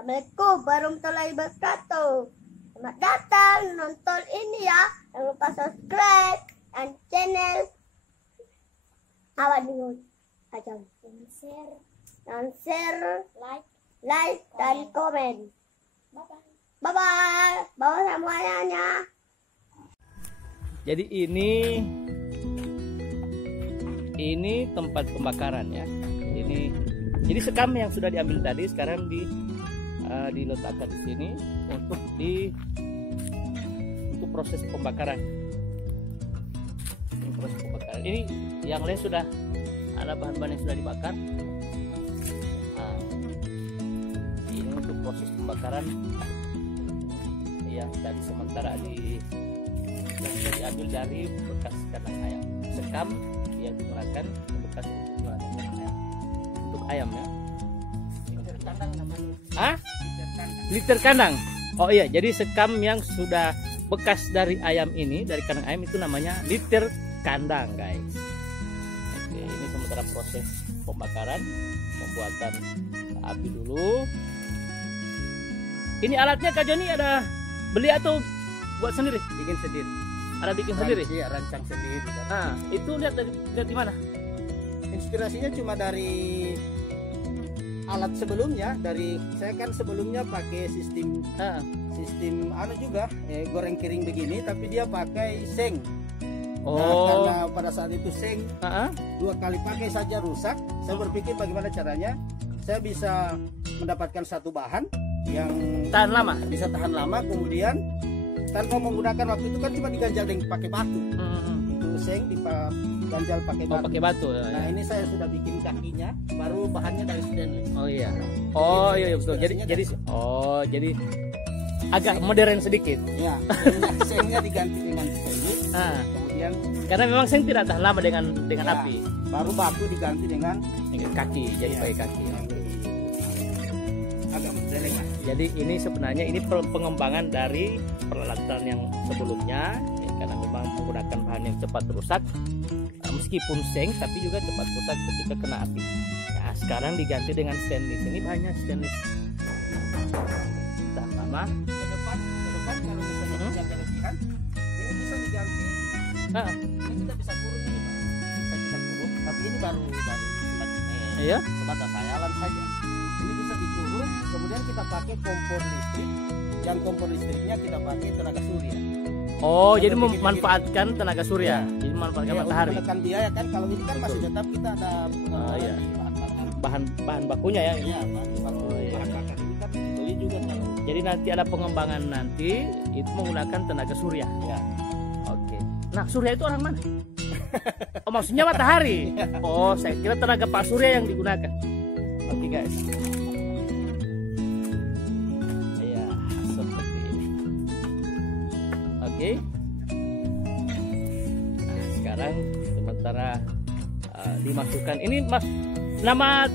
Assalamualaikum warahmatullahi wabarakatuh. Selamat datang nonton ini ya. Jangan lupa subscribe dan channel Awak Dingin aja. Dan share, like dan komen. Bye bye. Bye semuanya. Jadi ini tempat pembakaran ya. Jadi sekam yang sudah diambil tadi sekarang diletakkan di sini untuk proses pembakaran. Ini proses pembakaran. Ini yang lain sudah ada bahan-bahan yang sudah dibakar. Nah, ini untuk proses pembakaran yang tadi sementara yang sudah diambil dari bekas kandang ayam. Sekam yang digunakan bekas untuk ayam ya. Liter kandang namanya. Hah? Liter kandang. Oh iya, jadi sekam yang sudah bekas dari ayam ini, dari kandang ayam itu namanya liter kandang, guys. Oke, ini sementara proses pembakaran, pembuatan api dulu. Ini alatnya Kak Joni ada beli atau buat sendiri? Bikin sendiri. Ada bikin sendiri? Iya, rancang sendiri. Nah, itu lihat di mana? Inspirasinya cuma dari alat sebelumnya. Saya kan sebelumnya pakai sistem juga goreng kering begini, tapi dia pakai seng. Nah, karena pada saat itu seng 2 kali pakai saja rusak. Saya berpikir bagaimana caranya saya bisa mendapatkan satu bahan yang tahan lama, bisa tahan lama, kemudian tanpa menggunakan, waktu itu kan cuma diganjal dengan pakai batu. Itu seng diganjal pakai batu. Pakai batu. Nah, ini saya sudah bikin kakinya, baru bahannya dari stainless. Oh iya. Oh iya betul. Jadi agak modern sedikit. Ya, sengnya diganti dengan stainless. Kemudian karena memang seng tidak tahan lama dengan ya, api. Baru batu diganti dengan kaki, jadi pakai kaki. Agak modern. Jadi ini sebenarnya pengembangan dari peralatan yang sebelumnya ya, karena memang menggunakan bahan yang cepat rusak, meskipun seng tapi juga cepat rusak ketika kena api. Nah, sekarang diganti dengan stainless. Ini bahannya stainless. Tahan lama. Ke depan kalau misalnya tidak kelebihan, ini bisa diganti. Ini kita bisa kurung ini, Pak. Bisa kurung, tapi ini baru sebatas hayalan saja. Ini bisa dikurung, kemudian kita pakai kompor listrik, dan kompor listriknya kita pakai tenaga surya. Oh, jadi memanfaatkan tenaga surya. Jadi memanfaatkan matahari. Menekan biaya kan, kalau ini kan masih tetap kita ada bahan bakunya ya. Iya, bahan bakar ini kan dibeli juga kalau. Jadi nanti ada pengembangan nanti itu menggunakan tenaga surya. Ya. Oke. Nah, surya itu orang mana? Oh, maksudnya matahari. Oh, saya kira tenaga Pak Surya yang digunakan. Oke, guys. Ya, seperti ini. Oke. Nah, sekarang sementara dimasukkan. Ini Mas, nama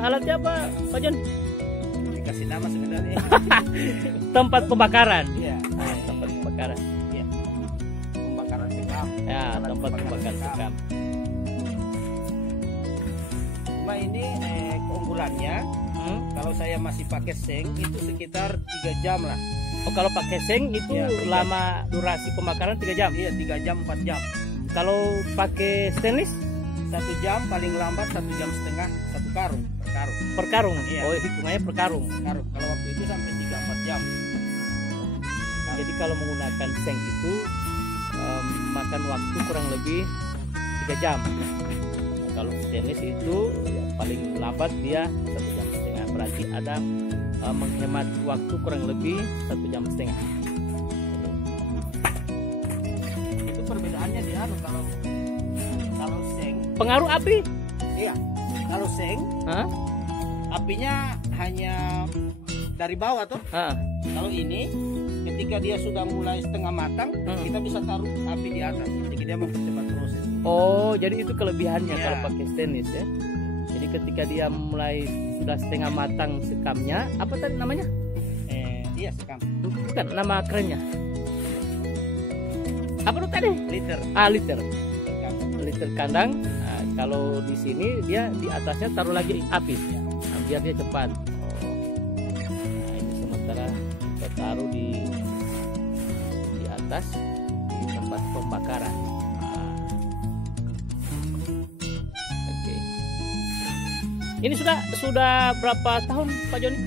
alatnya apa, Pak Jon? Dikasih nama sebenarnya. Tempat pembakaran. Iya. Nah, tempat pembakaran. Iya. Pembakaran sekam. Ya, tempat pembakaran sekam. Cuma ini keunggulannya, kalau saya masih pakai seng itu sekitar 3 jam lah. Oh, kalau pakai seng itu ya, lama durasi pembakaran 3 jam? Iya, 3 jam 4 jam. Kalau pakai stainless 1 jam, paling lambat 1,5 jam, 1 karung per karung. Iya. Oh, hitungannya per karung. Kalau waktu itu sampai 3-4 jam. Nah, jadi kalau menggunakan seng itu makan waktu kurang lebih 3 jam. Nah, kalau stainless itu ya, paling lambat dia 1,5 jam. Berarti ada menghemat waktu kurang lebih 1,5 jam. Itu perbedaannya dia kalau seng pengaruh api. Iya, kalau seng apinya hanya dari bawah tuh. Kalau ini ketika dia sudah mulai setengah matang, kita bisa taruh api di atas, jadi dia mempercepat proses. Oh, jadi itu kelebihannya ya, kalau pakai stainless ya. Jadi ketika dia mulai sudah setengah matang sekamnya, apa tadi namanya? Iya, sekam. Bukan, nama kerennya. Apa tuh tadi? Liter. Liter. Liter kandang. Nah, kalau di sini dia di atasnya taruh lagi api, nah, biar dia cepat. taruh di atas di tempat pembakaran. Nah. Oke. Ini sudah berapa tahun Pak Joni?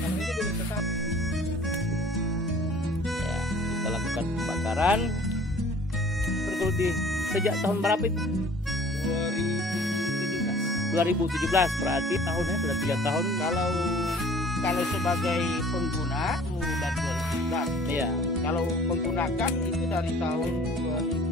Kalau ini belum tetap. Ya, kita lakukan pembakaran bergeluti sejak tahun berapa itu? 2017, berarti tahunnya sudah 3 tahun. Kalau sebagai pengguna sudah 2017. Iya. Kalau menggunakan itu dari tahun 2000.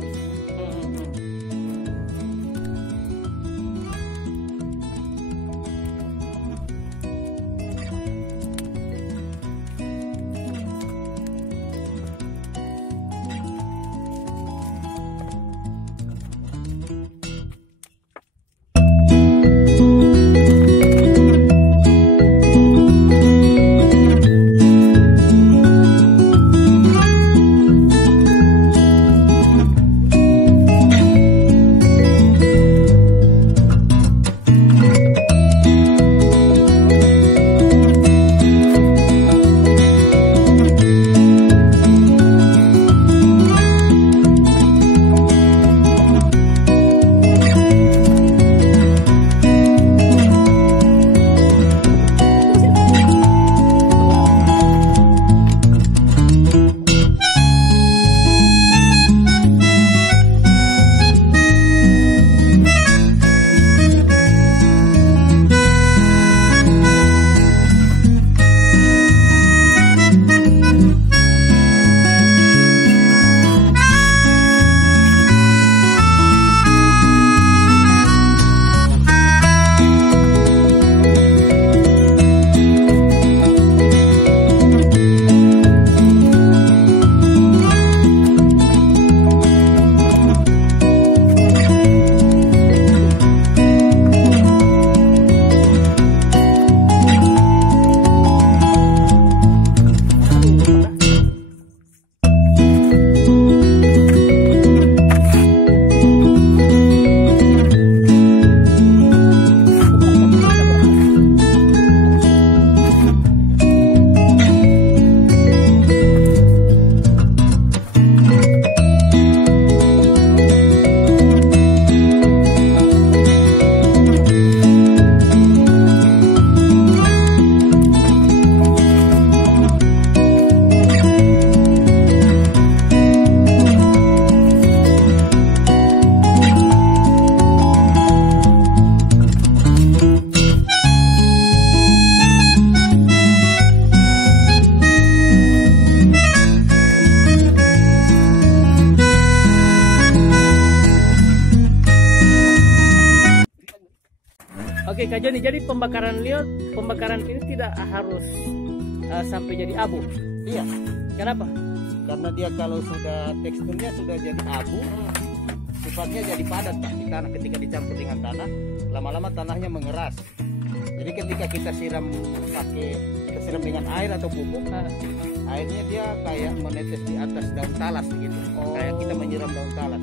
Oke Kak Joni, jadi pembakaran ini tidak harus sampai jadi abu. Iya. Kenapa? Karena dia kalau sudah teksturnya sudah jadi abu, sifatnya jadi padat Pak di tanah. Ketika dicampur dengan tanah, lama-lama tanahnya mengeras. Jadi ketika kita siram dengan air atau pupuk, airnya dia kayak menetes di atas daun talas gitu. Kayak kita menyiram daun talas.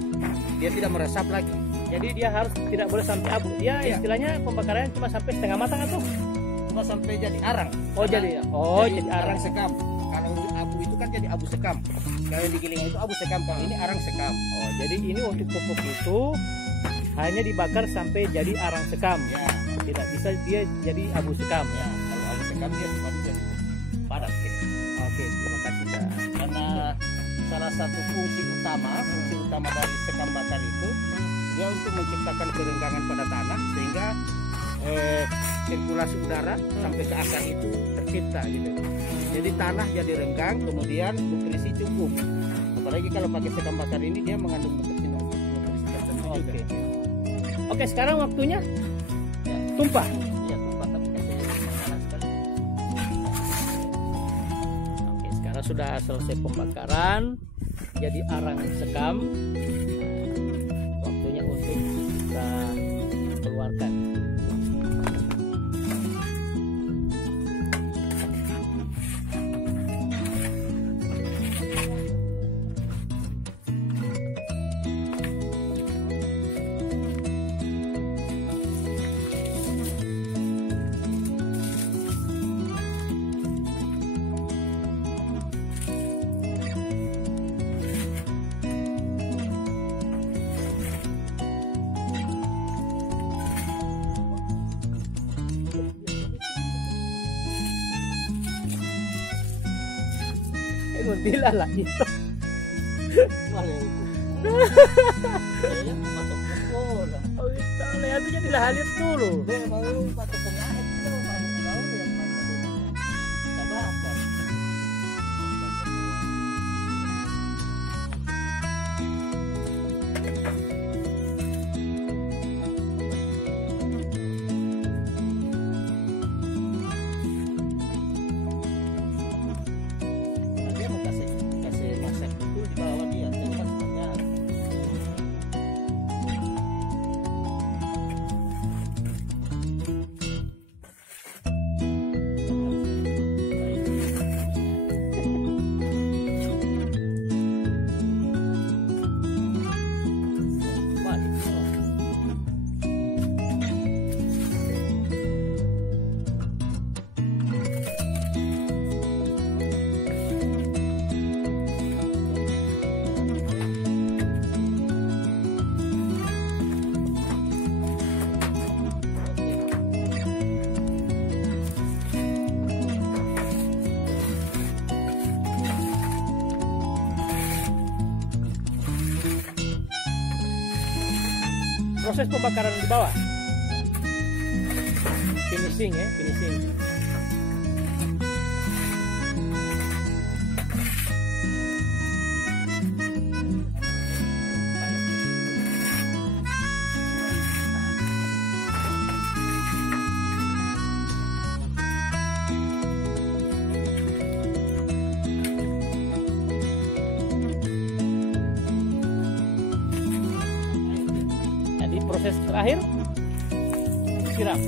Dia tidak meresap lagi. Jadi dia harus tidak boleh sampai abu. Dia istilahnya pembakarannya cuma sampai setengah matang atau cuma sampai jadi arang. Jadi arang sekam. Kalau abu itu kan jadi abu sekam. Kalau di gilingan itu abu sekam. Kalau ini arang sekam. Oh, jadi ini untuk pupuk itu hanya dibakar sampai jadi arang sekam. Ya. Tidak bisa dia jadi abu sekam. Ya. Kalau abu sekam dia sifatnya padat. Oke, terima kasih Kak. Karena salah satu fungsi utama dari sekam bakar itu dia untuk menciptakan kerenggangan pada tanah sehingga sirkulasi udara sampai ke akar itu tercipta gitu. Jadi tanah jadi renggang, kemudian nutrisi cukup. Apalagi kalau pakai sekam bakar ini dia mengandung nutrisi tertentu. Oke, sekarang waktunya tumpah. Iya, tumpah tapi kasih panas sekali. Oke, sekarang sudah selesai pembakaran, jadi arang sekam. Waktunya untuk kita keluarkan. kuntilan lah itu. Mana yang kayaknya masuk pukul. Oh itu lihat aja di lahannya dulu. Dia baru masuk pengait itu baru tahu yang mana dulu. Tak bakar. Dia mau kasih masak itu di bawah dia, jadi kan semuanya. Proses pembakaran di bawah. Finishing ya, finishing. Jadi proses terakhir siram.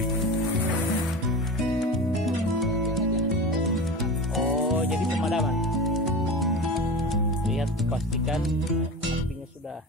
Oh, jadi pemadaman. Lihat pastikan apinya sudah